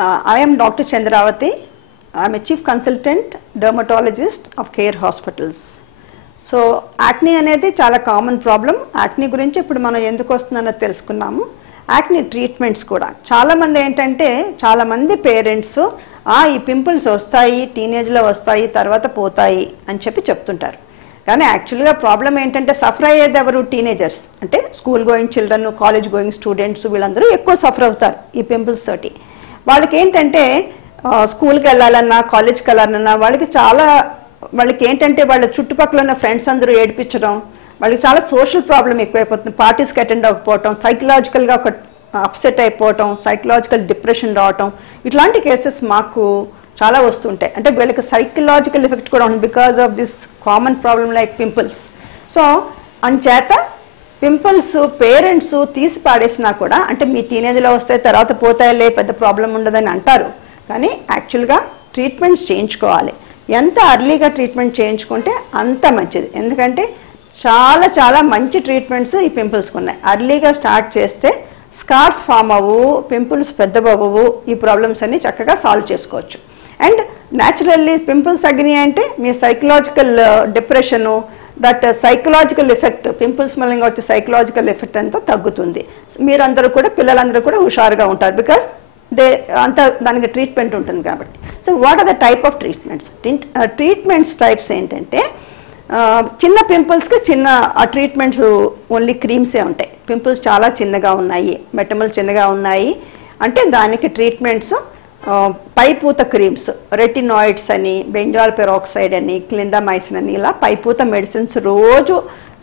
Uh, I am Dr. Chandravati. I am a chief consultant dermatologist of Care Hospitals. So acne అనేది చాలా common problem acne గురించి ఇప్పుడు మనం ఎందుకు వస్తుందన్నది తెలుసుకున్నాము యాక్నీ ట్రీట్మెంట్స్ కూడా చాలామంది ఏంటంటే చాలామంది పేరెంట్స్ ఆ ఈ పింపుల్స్ వస్తాయి టీనేజ్లో వస్తాయి తర్వాత పోతాయి అని చెప్పి చెప్తుంటారు కానీ యాక్చువల్గా ప్రాబ్లం ఏంటంటే సఫర్ అయ్యేది ఎవరు టీనేజర్స్ అంటే school going children college going students వీళ్ళందరూ ఎక్కువ సఫర్ అవుతారు ఈ పింపుల్స్ తోటి వాళ్ళకి ఏంటంటే స్కూల్కి వెళ్ళాలన్నా కాలేజ్కి వెళ్ళాలన్నా వాళ్ళకి చాలా వాళ్ళకి ఏంటంటే వాళ్ళ చుట్టుపక్కల ఉన్న ఫ్రెండ్స్ అందరూ ఏడిపించడం వాళ్ళకి చాలా సోషల్ ప్రాబ్లం ఎక్కువైపోతుంది. పార్టీస్కి అటెండ్ అవ్వకపోవటం సైకలాజికల్గా ఒక అప్సెట్ అయిపోవటం సైకలాజికల్ డిప్రెషన్ రావటం ఇట్లాంటి కేసెస్ మాకు చాలా వస్తుంటాయి. అంటే వీళ్ళకి సైకలాజికల్ ఎఫెక్ట్ కూడా ఉంటుంది because of this common problem like pimples. So అంచేత పింపుల్స్ పేరెంట్స్ తీసి పాడేసినా కూడా అంటే మీ టీనేజ్లో వస్తే తర్వాత పోతాయిలే పెద్ద ప్రాబ్లం ఉండదని అంటారు. కానీ యాక్చువల్గా ట్రీట్మెంట్స్ చేయించుకోవాలి. ఎంత అర్లీగా ట్రీట్మెంట్ చేయించుకుంటే అంత మంచిది. ఎందుకంటే చాలా చాలా మంచి ట్రీట్మెంట్స్ ఈ పింపుల్స్కి ఉన్నాయి అర్లీగా స్టార్ట్ చేస్తే స్కార్స్ ఫామ్ అవ్వవు పింపుల్స్ పెద్దవవ్వవు ఈ ప్రాబ్లమ్స్ అన్ని చక్కగా సాల్వ్ చేసుకోవచ్చు. అండ్ న్యాచురల్లీ పింపుల్స్ తగ్గినాయి అంటే మీ psychological depression uh, that psychological effect pimples మూలంగా వచ్చే సైకలాజికల్ ఎఫెక్ట్ అంతా తగ్గుతుంది. మీరందరూ కూడా పిల్లలందరూ కూడా హుషారుగా ఉంటారు బికాస్ దే అంత దానికి ట్రీట్మెంట్ ఉంటుంది కాబట్టి. So what are the type of treatments treatments types ఏంటంటే చిన్న పింపుల్స్కి చిన్న ఆ ట్రీట్మెంట్స్ ఓన్లీ క్రీమ్సే ఉంటాయి. పింపుల్స్ చాలా చిన్నగా ఉన్నాయి మెటమల్ చిన్నగా ఉన్నాయి. అంటే దానికి ట్రీట్మెంట్స్ పైపూత క్రీమ్స్ రెటినాయిడ్స్ అని బెంజాల్ పెరాక్సైడ్ అని క్లిండమైసిన్ అని ఇలా పైపూత మెడిసిన్స్ రోజు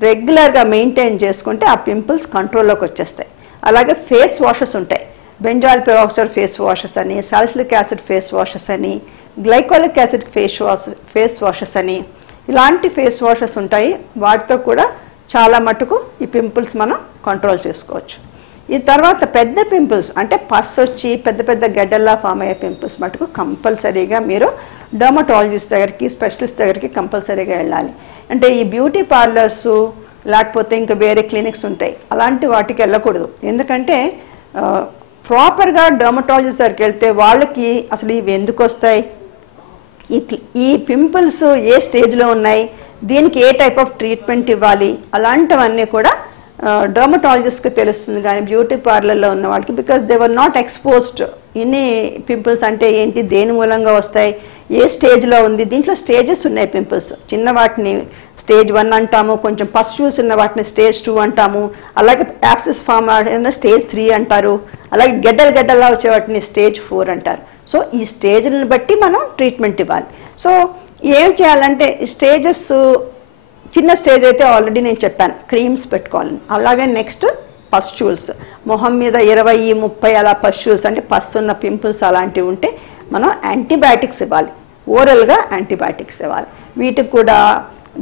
రెగ్యులర్గా మెయింటైన్ చేసుకుంటే ఆ పింపుల్స్ కంట్రోల్లోకి వచ్చేస్తాయి. అలాగే ఫేస్ వాషెస్ ఉంటాయి. బెంజాల్ పెరాక్సైడ్ ఫేస్ వాషెస్ అని సాలిసిలిక్ యాసిడ్ ఫేస్ వాషెస్ అని glycolic acid face wash face washes అని ఇలాంటి ఫేస్ వాషెస్ ఉంటాయి. వాటితో కూడా చాలా మటుకు ఈ పింపుల్స్ మనం కంట్రోల్ చేసుకోవచ్చు. ఈ తర్వాత పెద్ద పింపుల్స్ అంటే పస్ వచ్చి పెద్ద పెద్ద గడ్డల్లా ఫామ్ అయ్యే పింపుల్స్ మటుకు కంపల్సరీగా మీరు డర్మటాలజిస్ట్ దగ్గరికి స్పెషలిస్ట్ దగ్గరికి కంపల్సరీగా వెళ్ళాలి. అంటే ఈ బ్యూటీ పార్లర్స్ లేకపోతే ఇంకా వేరే క్లినిక్స్ ఉంటాయి. అలాంటి వాటికి వెళ్ళకూడదు. ఎందుకంటే ప్రాపర్గా డర్మటాలజిస్ట్ దగ్గరికి వెళ్తే వాళ్ళకి అసలు ఇవి ఎందుకు వస్తాయి? ఈ ఈ పింపుల్స్ ఏ స్టేజ్లో ఉన్నాయి? దీనికి ఏ టైప్ ఆఫ్ ట్రీట్మెంట్ ఇవ్వాలి? అలాంటివన్నీ కూడా డర్మటాలజిస్ట్కి తెలుస్తుంది కానీ బ్యూటీ పార్లర్లో ఉన్న వాళ్ళకి because they were not exposed ఇన్ని పింపుల్స్ అంటే ఏంటి? దేని మూలంగా వస్తాయి? ఏ స్టేజ్లో ఉంది? దీంట్లో స్టేజెస్ ఉన్నాయి పింపుల్స్ చిన్న వాటిని స్టేజ్ వన్ అంటాము కొంచెం పస్ట్యూస్ ఉన్న వాటిని స్టేజ్ టూ అంటాము అలాగే యాప్సిస్ ఫామ్ అయిన స్టేజ్ త్రీ అంటారు అలాగే గెడ్డలు గెడ్డల్లా వచ్చే వాటిని స్టేజ్ ఫోర్ అంటారు. సో ఈ స్టేజ్లను బట్టి మనం ట్రీట్మెంట్ ఇవ్వాలి. సో ఏం చేయాలంటే స్టేజెస్ చిన్న స్టేజ్ అయితే ఆల్రెడీ నేను చెప్పాను. క్రీమ్స్ పెట్టుకోవాలని అలాగే నెక్స్ట్ పస్ట్యూల్స్ మొహం మీద ఇరవై ముప్పై అలా పస్ట్యూల్స్ అంటే పస్ ఉన్న పింపుల్స్ అలాంటివి ఉంటే మనం యాంటీబయాటిక్స్ ఇవ్వాలి. ఓరల్గా యాంటీబయాటిక్స్ ఇవ్వాలి. వీటికి కూడా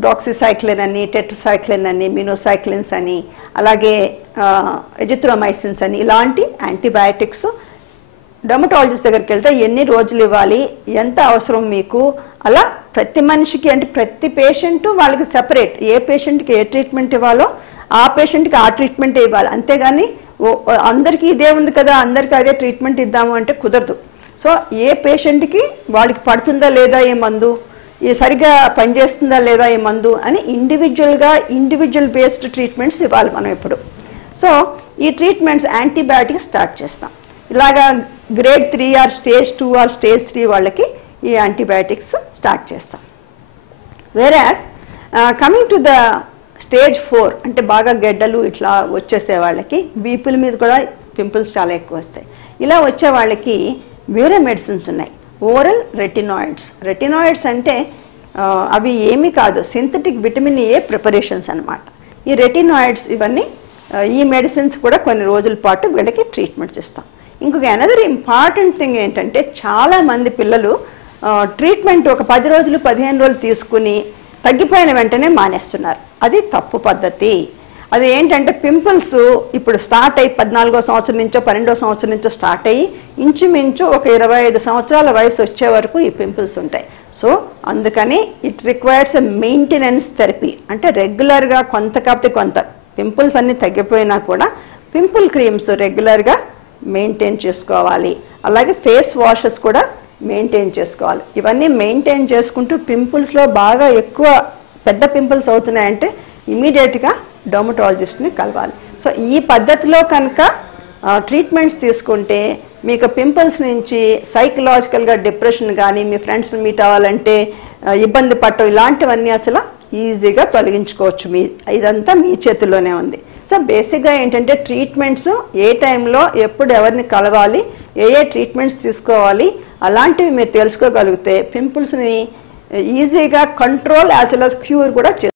డాక్సిసైక్లిన్ అని టెట్రసైక్లిన్ అని మినోసైక్లిన్స్ అని అలాగే ఎజిత్రోమైసిన్స్ అని ఇలాంటి యాంటీబయాటిక్స్ డర్మటాలజిస్ట్ దగ్గరికి వెళ్తే ఎన్ని రోజులు ఇవ్వాలి? ఎంత అవసరం మీకు? అలా ప్రతి మనిషికి అంటే ప్రతి పేషెంట్ వాళ్ళకి సెపరేట్ ఏ పేషెంట్కి ఏ ట్రీట్మెంట్ ఇవ్వాలో ఆ పేషెంట్కి ఆ ట్రీట్మెంట్ ఇవ్వాలి. అంతేగాని అందరికీ ఇదే ఉంది కదా అందరికీ అదే ట్రీట్మెంట్ ఇద్దాము అంటే కుదరదు. సో ఏ పేషెంట్కి వాళ్ళకి పడుతుందా లేదా ఏ మందు? ఈ సరిగ్గా పనిచేస్తుందా లేదా ఈ మందు? అని ఇండివిజువల్గా ఇండివిజువల్ బేస్డ్ ట్రీట్మెంట్స్ ఇవ్వాలి మనం ఇప్పుడు. సో ఈ ట్రీట్మెంట్స్ యాంటీబయాటిక్స్ స్టార్ట్ చేస్తాం. ఇలాగా grade three or stage two or stage three వాళ్ళకి ఈ యాంటీబయాటిక్స్ స్టార్ట్ చేస్తాం. Whereas coming to the stage four అంటే బాగా గెడ్డలు ఇట్లా వచ్చేసే వాళ్ళకి బీపుల మీద కూడా పింపుల్స్ చాలా ఎక్కువ వస్తాయి. ఇలా వచ్చే వాళ్ళకి వేరే మెడిసిన్స్ ఉన్నాయి. ఓరల్ రెటినాయిడ్స్ రెటినాయిడ్స్ అంటే అవి ఏమీ కాదు. సింథటిక్ విటమిన్ ఏ ప్రిపరేషన్స్ అనమాట ఈ రెటినాయిడ్స్ ఇవన్నీ ఈ మెడిసిన్స్ కూడా కొన్ని రోజుల పాటు వీళ్ళకి ట్రీట్మెంట్స్ ఇస్తాం ఇంకొక అనదర్ ఇంపార్టెంట్ థింగ్ ఏంటంటే చాలా మంది పిల్లలు ట్రీట్మెంట్ ఒక పది రోజులు పదిహేను రోజులు తీసుకుని తగ్గిపోయిన వెంటనే మానేస్తున్నారు. అది తప్పు పద్ధతి. అది ఏంటంటే పింపుల్స్ ఇప్పుడు స్టార్ట్ అయ్యి పద్నాలుగో సంవత్సరం నుంచో పన్నెండో సంవత్సరం నుంచో స్టార్ట్ అయ్యి ఇంచుమించు ఒక ఇరవై ఐదు సంవత్సరాల వయసు వచ్చే వరకు ఈ పింపుల్స్ ఉంటాయి. సో అందుకని it requires a maintenance therapy అంటే రెగ్యులర్గా కొంత కాకపోతే కొంత. పింపుల్స్ అన్ని తగ్గిపోయినా కూడా పింపుల్ క్రీమ్స్ రెగ్యులర్గా మెయింటైన్ చేసుకోవాలి. అలాగే ఫేస్ వాషెస్ కూడా మెయింటైన్ చేసుకోవాలి. ఇవన్నీ మెయింటైన్ చేసుకుంటూ పింపుల్స్లో బాగా ఎక్కువ పెద్ద పింపుల్స్ అవుతున్నాయంటే ఇమీడియట్గా డొమటాలజిస్ట్ని కలవాలి. సో ఈ పద్ధతిలో కనుక ట్రీట్మెంట్స్ తీసుకుంటే మీకు పింపుల్స్ నుంచి సైకలాజికల్గా డిప్రెషన్ కానీ మీ ఫ్రెండ్స్ని మీట్ అవ్వాలంటే ఇబ్బంది పట్టడం ఇలాంటివన్నీ అసలు ఈజీగా తొలగించుకోవచ్చు మీ ఇదంతా మీ చేతుల్లోనే ఉంది. సో బేసిక్గా ఏంటంటే ట్రీట్మెంట్స్ ఏ టైంలో ఎప్పుడు ఎవరిని కలవాలి ఏ ఏ ట్రీట్మెంట్స్ తీసుకోవాలి అలాంటివి మీరు తెలుసుకోగలిగితే పింపుల్స్ని ఈజీగా control as well as cure కూడా